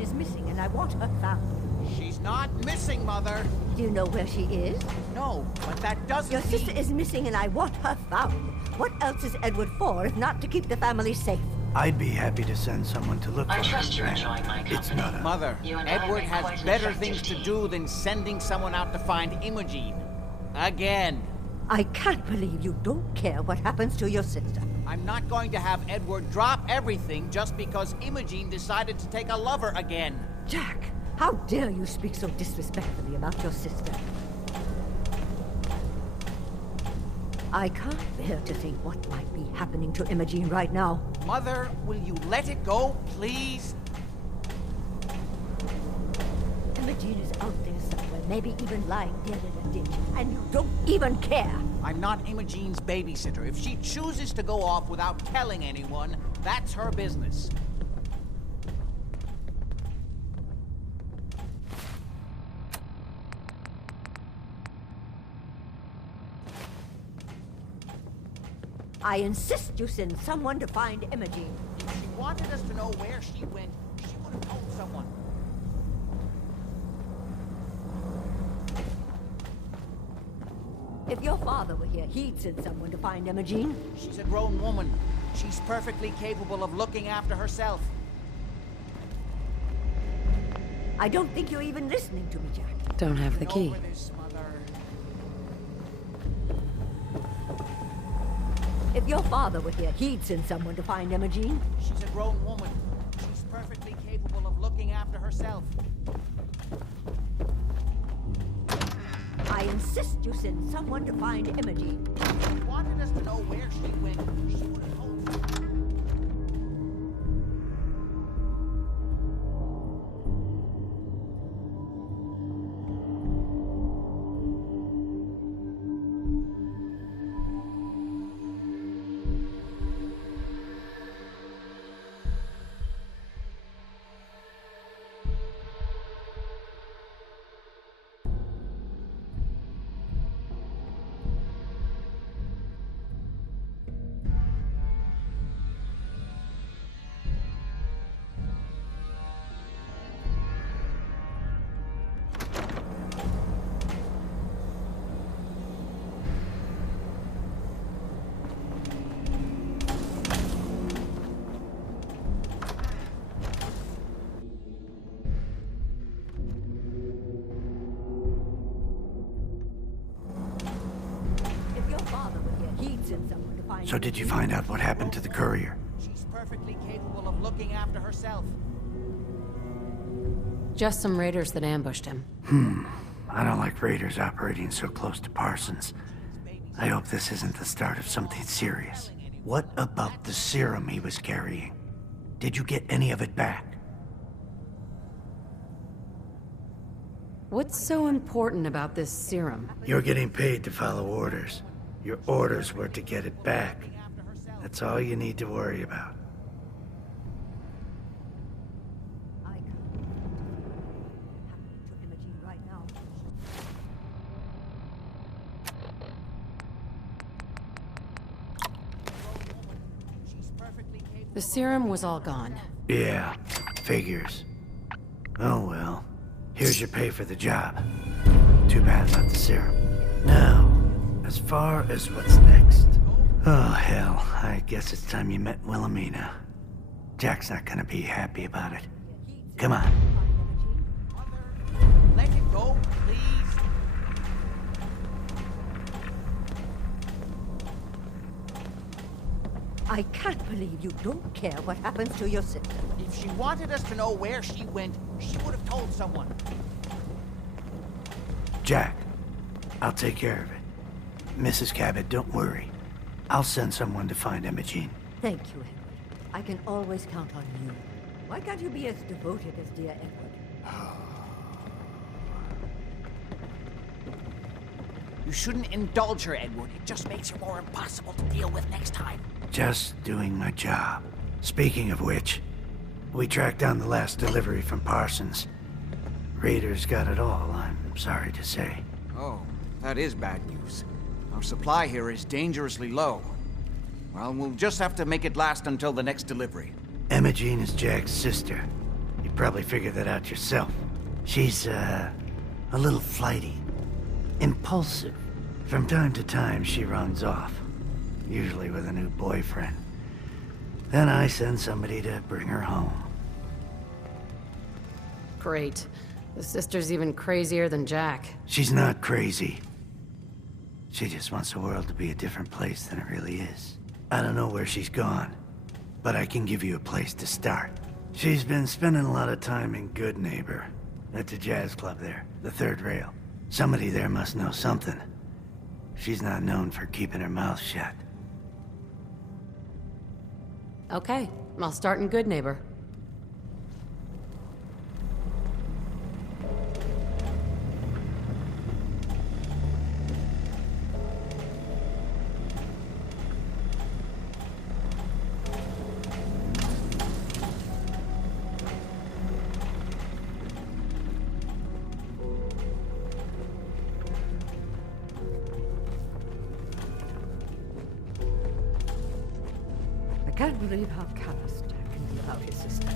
Emogene is missing, and I want her found. She's not missing, Mother. Do you know where she is? No, but that doesn't Your mean... sister is missing, and I want her found. What else is Edward for, if not to keep the family safe? I'd be happy to send someone to look for her. I trust you're enjoying my company. It's not a... Mother, You and I Edward make has quite an better effective things to team. do than sending someone out to find Emogene. Again. I can't believe you don't care what happens to your sister. I'm not going to have Edward drop everything just because Emogene decided to take a lover again. Jack, how dare you speak so disrespectfully about your sister? I can't bear to think what might be happening to Emogene right now. Mother, will you let it go, please? Emogene is out there somewhere, maybe even lying dead in a ditch, and you don't even care. I'm not Imogene's babysitter. If she chooses to go off without telling anyone, that's her business. I insist you send someone to find Emogene. If she wanted us to know where she went, she would have told someone. If your father were here, he'd send someone to find Emogene. She's a grown woman. She's perfectly capable of looking after herself. I don't think you're even listening to me, Jack. Don't have the Get key. over this, Mother. If your father were here, he'd send someone to find Emogene. She's a grown woman. She's perfectly capable of looking after herself. I insist you send someone to find Emogene. If she wanted us to know where she went, she would have told someone. So did you find out what happened to the courier? She's perfectly capable of looking after herself. Just some raiders that ambushed him. I don't like raiders operating so close to Parsons. I hope this isn't the start of something serious. What about the serum he was carrying? Did you get any of it back? What's so important about this serum? You're getting paid to follow orders. Your orders were to get it back. That's all you need to worry about. I can't believe what's happening to Emogene right now. She's perfectly capable. The serum was all gone. Yeah, figures. Oh well. Here's your pay for the job. Too bad about the serum. Now, as far as what's next. Oh, hell. I guess it's time you met Wilhelmina. Jack's not gonna be happy about it. Come on. Mother, let it go, please. I can't believe you don't care what happens to your sister. If she wanted us to know where she went, she would have told someone. Jack, I'll take care of it. Mrs. Cabot, don't worry. I'll send someone to find Emogene. Thank you, Edward. I can always count on you. Why can't you be as devoted as dear Edward? You shouldn't indulge her, Edward. It just makes her more impossible to deal with next time. Just doing my job. Speaking of which, we tracked down the last delivery from Parsons. Raiders got it all, I'm sorry to say. Oh, that is bad news. Our supply here is dangerously low. Well, we'll just have to make it last until the next delivery. Emogene is Jack's sister. He probably figured that out yourself. She's, a little flighty. Impulsive. From time to time, she runs off. Usually with a new boyfriend. Then I send somebody to bring her home. Great. The sister's even crazier than Jack. She's not crazy. She just wants the world to be a different place than it really is. I don't know where she's gone, but I can give you a place to start. She's been spending a lot of time in Good Neighbor, at the jazz club there, the third rail. Somebody there must know something. She's not known for keeping her mouth shut. Okay, I'll start in Good Neighbor. I can't believe how callous Jack can be about his sister.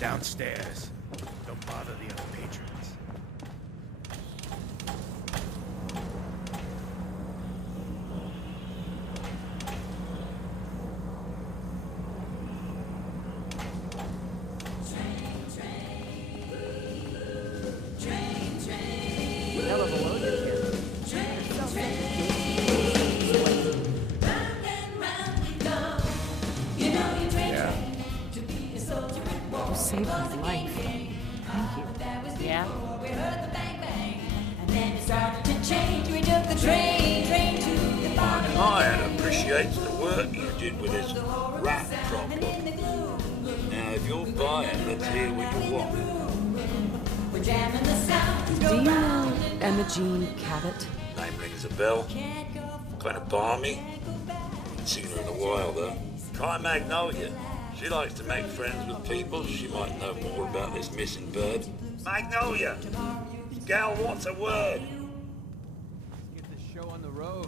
Downstairs. Don't bother the other patrons. Hell of a load in here. You saved my life. Thank you. Yeah? I'd appreciate the work you did with this rat problem. Now, if you're buying, let's hear what you want. Do you know Emogene Cabot? Name rings a bell. Kind of balmy. Haven't seen her in a while, though. Try Magnolia. She likes to make friends with people. She might know more about this missing bird. Magnolia! Gal, what's a word? Get the show on the road.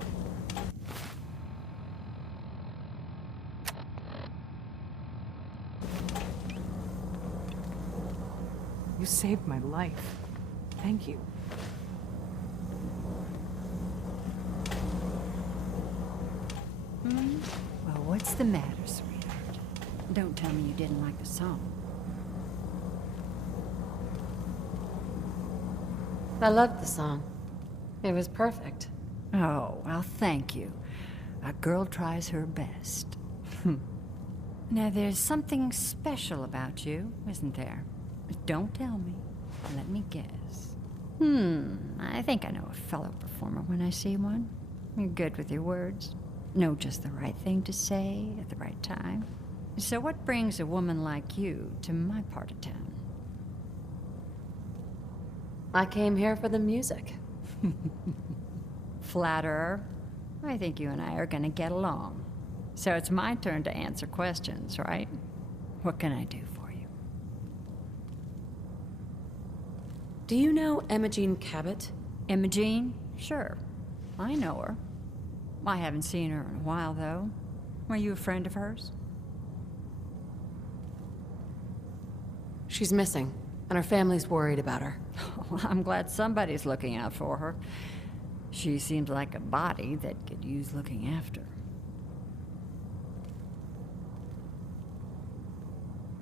You saved my life. Thank you. What's the matter, sweetheart? Don't tell me you didn't like the song. I loved the song. It was perfect. Oh, well, thank you. A girl tries her best. Now, there's something special about you, isn't there? Don't tell me. Let me guess. I think I know a fellow performer when I see one. You're good with your words. Know just the right thing to say at the right time. So what brings a woman like you to my part of town? I came here for the music. Flatterer. I think you and I are gonna get along. So it's my turn to answer questions, right? What can I do for you? Do you know Emogene Cabot? Emogene? Sure. I know her. I haven't seen her in a while, though. Were you a friend of hers? She's missing, and her family's worried about her. Well, I'm glad somebody's looking out for her. She seems like a body that could use looking after.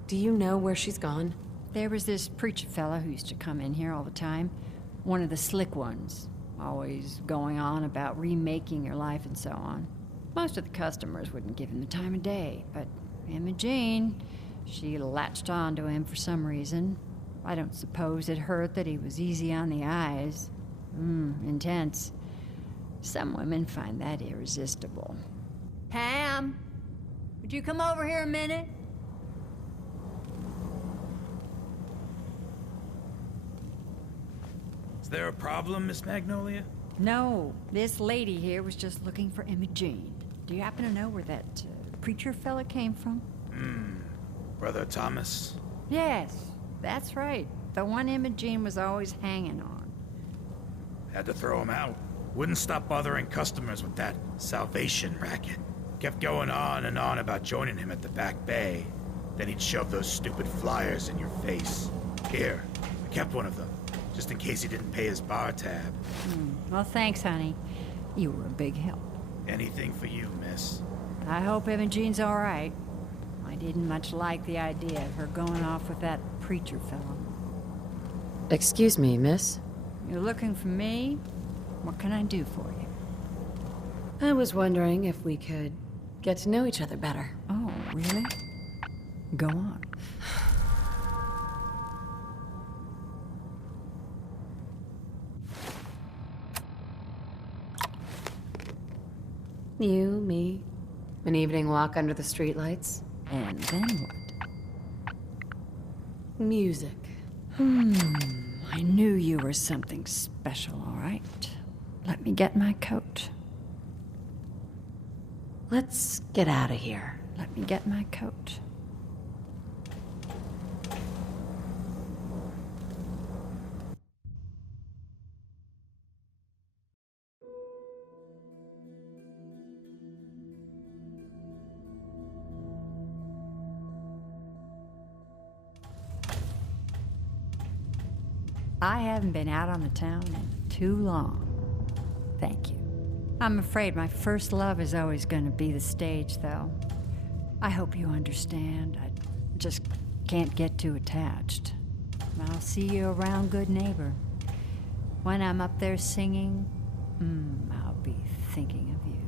Do you know where she's gone? There was this preacher fella who used to come in here all the time. One of the slick ones. Always going on about remaking your life and so on. Most of the customers wouldn't give him the time of day, but Emogene, she latched on to him for some reason. I don't suppose it hurt that he was easy on the eyes. Intense. Some women find that irresistible. Pam, would you come over here a minute? Is there a problem, Miss Magnolia? No, this lady here was just looking for Emogene. Do you happen to know where that preacher fella came from? Brother Thomas? Yes, that's right. The one Emogene was always hanging on. Had to throw him out. Wouldn't stop bothering customers with that salvation racket. Kept going on and on about joining him at the back bay. Then he'd shove those stupid flyers in your face. Here, I kept one of them, just in case he didn't pay his bar tab. Well, thanks, honey. You were a big help. Anything for you, miss. I hope Imogene's all right. I didn't much like the idea of her going off with that preacher fellow. Excuse me, miss. You're looking for me? What can I do for you? I was wondering if we could get to know each other better. Oh, really? Go on. You, me, an evening walk under the streetlights. And then what? Music. I knew you were something special, all right. Let me get my coat. Let's get out of here. Let me get my coat. I haven't been out on the town in too long. Thank you. I'm afraid my first love is always going to be the stage, though. I hope you understand. I just can't get too attached. I'll see you around, good neighbor. When I'm up there singing, I'll be thinking of you.